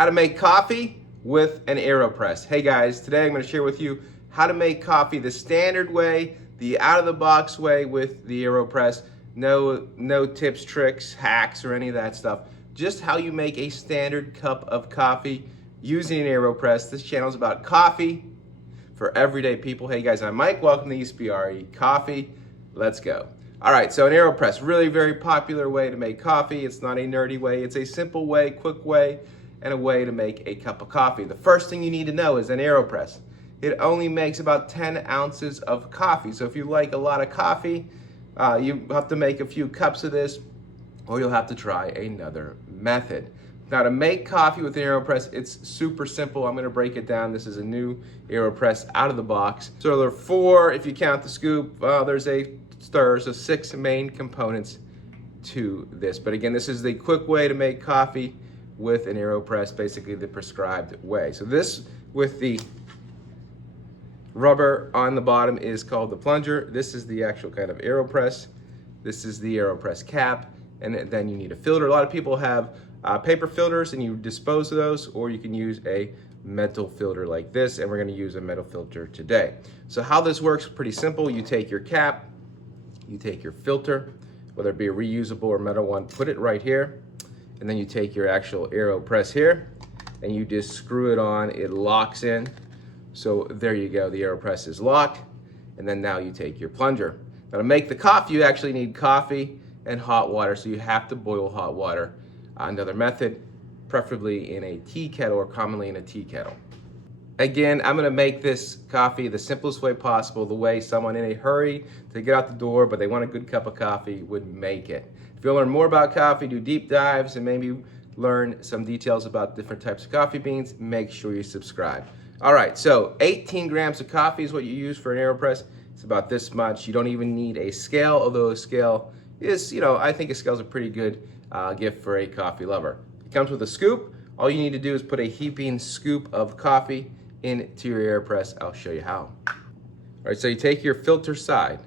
How to make coffee with an AeroPress. Hey guys, today I'm going to share with you how to make coffee the standard way, the out-of-the-box way with the AeroPress. No tips, tricks, hacks, or any of that stuff. Just how you make a standard cup of coffee using an AeroPress. This channel is about coffee for everyday people. Hey guys, I'm Mike. Welcome to ESPRE Coffee. Let's go. All right, so an AeroPress, really very popular way to make coffee. It's not a nerdy way. It's a simple way, quick way, and a way to make a cup of coffee. The first thing you need to know is an AeroPress. It only makes about 10 ounces of coffee. So if you like a lot of coffee, you have to make a few cups of this, or you'll have to try another method. Now to make coffee with an AeroPress, it's super simple. I'm gonna break it down. This is a new AeroPress out of the box. So there are 4, if you count the scoop, there's a stir, so 6 main components to this. But again, this is the quick way to make coffee with an AeroPress, basically the prescribed way. So this with the rubber on the bottom is called the plunger. This is the actual kind of AeroPress. This is the AeroPress cap, and then you need a filter. A lot of people have paper filters and you dispose of those, or you can use a metal filter like this, and we're gonna use a metal filter today. So how this works, pretty simple. You take your cap, you take your filter, whether it be a reusable or metal one, put it right here, and then you take your actual AeroPress here, and you just screw it on, it locks in. So there you go, the AeroPress is locked, and then now you take your plunger. Now to make the coffee, you actually need coffee and hot water, so you have to boil hot water. Another method, preferably in a tea kettle or commonly in a tea kettle. Again, I'm gonna make this coffee the simplest way possible, the way someone in a hurry to get out the door, but they want a good cup of coffee would make it. If you want to learn more about coffee, do deep dives, and maybe learn some details about different types of coffee beans, make sure you subscribe. All right, so 18 grams of coffee is what you use for an AeroPress. It's about this much. You don't even need a scale, although a scale is, I think a scale is a pretty good gift for a coffee lover. It comes with a scoop. All you need to do is put a heaping scoop of coffee into your AeroPress. I'll show you how. All right, so you take your filter side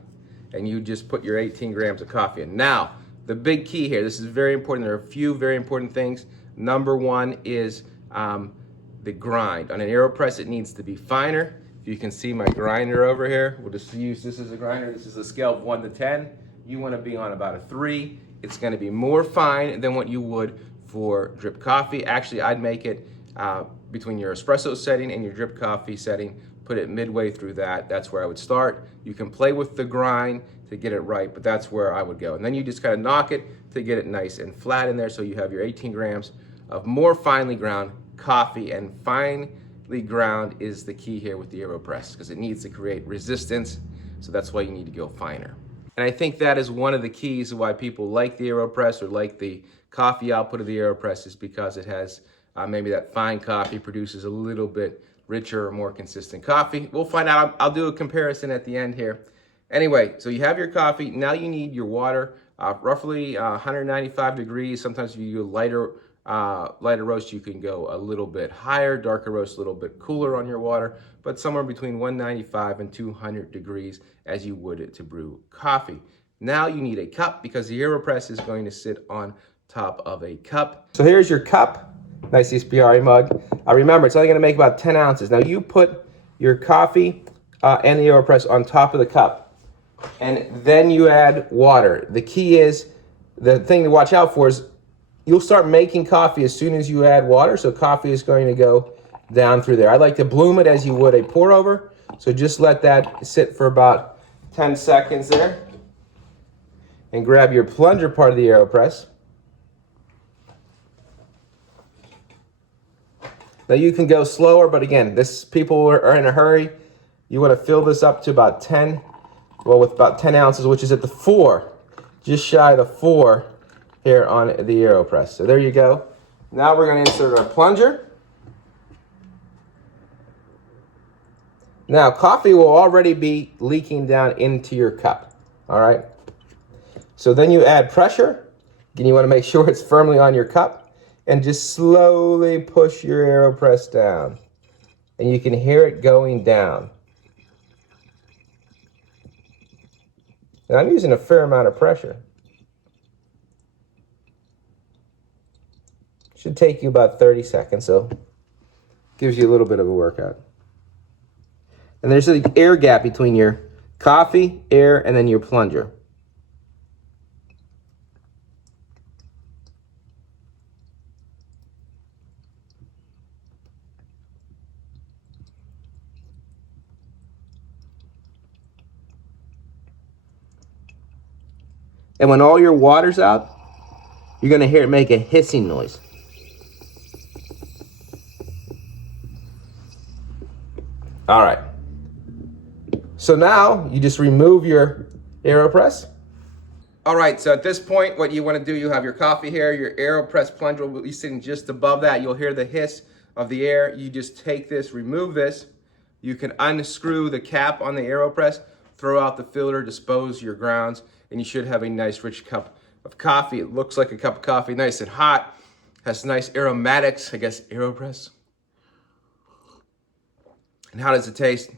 and you just put your 18 grams of coffee in. Now, the big key here, this is very important. There are a few very important things. Number one is the grind. On an AeroPress, it needs to be finer. If you can see my grinder over here, we'll just use this as a grinder. This is a scale of 1 to 10. You want to be on about a 3. It's going to be more fine than what you would for drip coffee. Actually, I'd make it between your espresso setting and your drip coffee setting. Put it midway through that. That's where I would start. You can play with the grind to get it right, but that's where I would go. And then you just kind of knock it to get it nice and flat in there, so you have your 18 grams of more finely ground coffee. And finely ground is the key here with the AeroPress, because it needs to create resistance, so that's why you need to go finer. And I think that is one of the keys of why people like the AeroPress or like the coffee output of the AeroPress, is because it has maybe that fine coffee produces a little bit richer or more consistent coffee. We'll find out. I'll do a comparison at the end here. Anyway, so you have your coffee. Now you need your water, roughly 195 degrees. Sometimes if you do lighter roast, you can go a little bit higher, darker roast, a little bit cooler on your water, but somewhere between 195 and 200 degrees as you would it to brew coffee. Now you need a cup, because the AeroPress is going to sit on top of a cup. So here's your cup, nice ESPRE mug. Remember, it's only gonna make about 10 ounces. Now you put your coffee and the AeroPress on top of the cup, and then you add water. The key is, the thing to watch out for is, you'll start making coffee as soon as you add water, so coffee is going to go down through there. I like to bloom it as you would a pour over, so just let that sit for about 10 seconds there. And grab your plunger part of the AeroPress. Now you can go slower, but again, people are in a hurry. You want to fill this up to about 10, with about 10 ounces, which is at the 4, just shy of the 4 here on the AeroPress. So there you go. Now we're going to insert our plunger. Now coffee will already be leaking down into your cup. All right. So then you add pressure. Again, you want to make sure it's firmly on your cup, and just slowly push your AeroPress down. And you can hear it going down. And I'm using a fair amount of pressure. Should take you about 30 seconds, so gives you a little bit of a workout. And there's an air gap between your coffee, air, and then your plunger. And when all your water's out, you're gonna hear it make a hissing noise. All right. So now you just remove your AeroPress. All right, so at this point, what you want to do, you have your coffee here, your AeroPress plunger will be sitting just above that. You'll hear the hiss of the air. You just take this, remove this. You can unscrew the cap on the AeroPress, throw out the filter, dispose your grounds, and you should have a nice rich cup of coffee. It looks like a cup of coffee, nice and hot, has nice aromatics, I guess, AeroPress. And how does it taste?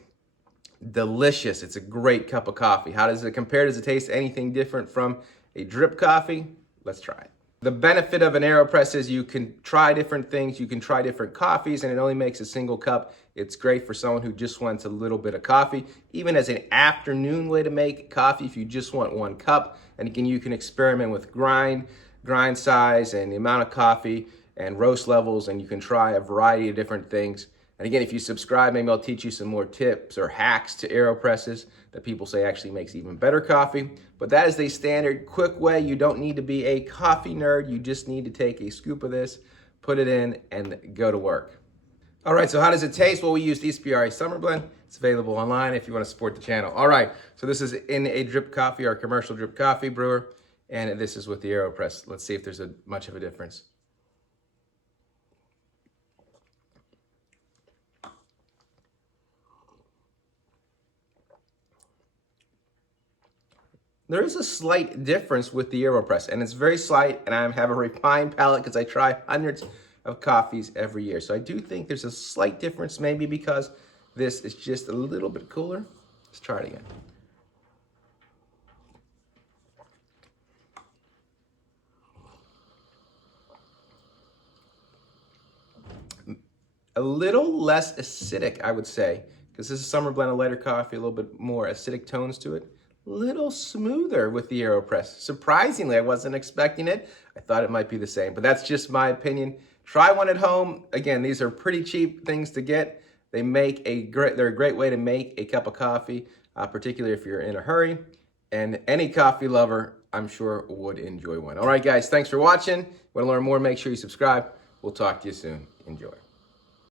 Delicious. It's a great cup of coffee. How does it compare? Does it taste anything different from a drip coffee? Let's try it. The benefit of an AeroPress is you can try different things. You can try different coffees, and it only makes a single cup. It's great for someone who just wants a little bit of coffee, even as an afternoon way to make coffee if you just want one cup. And again, you can experiment with grind size and the amount of coffee and roast levels, and you can try a variety of different things. And again, if you subscribe, maybe I'll teach you some more tips or hacks to AeroPresses that people say actually makes even better coffee. But that is the standard quick way. You don't need to be a coffee nerd. You just need to take a scoop of this, put it in, and go to work. All right, so how does it taste? Well, we use ESPRA Summer Blend. It's available online if you want to support the channel. All right, so this is in a drip coffee, our commercial drip coffee brewer, and this is with the AeroPress. Let's see if there's much of a difference. There is a slight difference with the AeroPress, and it's very slight, and I have a refined palate because I try hundreds of coffees every year. So I do think there's a slight difference, maybe because this is just a little bit cooler. Let's try it again. A little less acidic, I would say, because this is Summer Blend, a lighter coffee, a little bit more acidic tones to it. Little smoother with the AeroPress. Surprisingly, I wasn't expecting it. I thought it might be the same, but that's just my opinion. Try one at home. Again, these are pretty cheap things to get. They're a great way to make a cup of coffee, particularly if you're in a hurry. And any coffee lover, I'm sure, would enjoy one. All right, guys, thanks for watching. Want to learn more, make sure you subscribe. We'll talk to you soon. Enjoy.